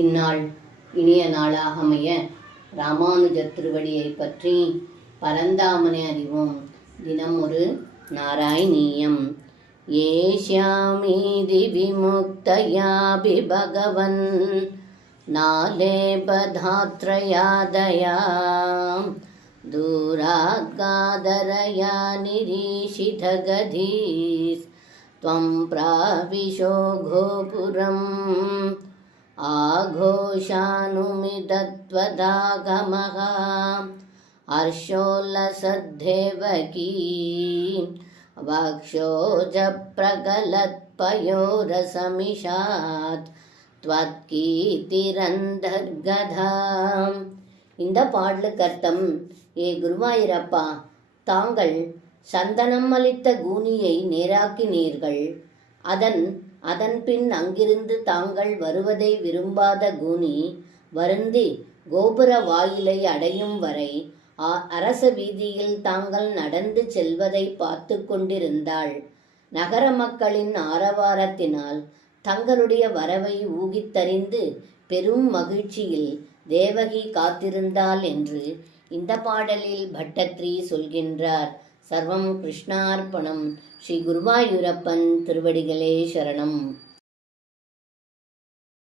இந்நாள் இனிய நாளாக அமைய ராமானுஜர் திருவடியை பற்றி பரந்தாமனை அறிவோம். தினம் ஒரு நாராயணீயம். ஏஷ்யாமீதி விமுக்தயாபி பகவன் நாலே பதாத்ரயாதயா தூராத்காதரயா நிரீஷிதகதீஸ் த்வம் பிராவிஷோ கோபுரம் ஆഘോഷானுமிதத்வதாகமஹ ஹர்ஷோல்லசத்தேவகீ வக்ஷோஜப்ரகலத்பயோரசமிஷாத் த்வத்கீர்த்திரந்தர்கதாம். இந்த பாடலுக்கு அர்த்தம்: ஏ குருவாயூரப்பா, தாங்கள் சந்தனம் அளித்த கூனியை நேராக்கினீர்கள். அதன் பின் அங்கிருந்து தாங்கள் வருவதை விரும்பாத கூனி வருந்தி கோபுர வாயிலை அடையும் வரை அரச வீதியில் தாங்கள் நடந்து செல்வதை பார்த்து கொண்டிருந்தாள். நகர மக்களின் ஆரவாரத்தினால் தங்களுடைய வரவை ஊகித்தறிந்து பெரும் மகிழ்ச்சியில் தேவகி காத்திருந்தாள் என்று இந்த பாடலில் பட்டத்ரி சொல்கின்றார். சர்வம் கிருஷ்ணார்ப்பணம். ஸ்ரீ குருவாயூரப்பன் திருவடிகளே சரணம்.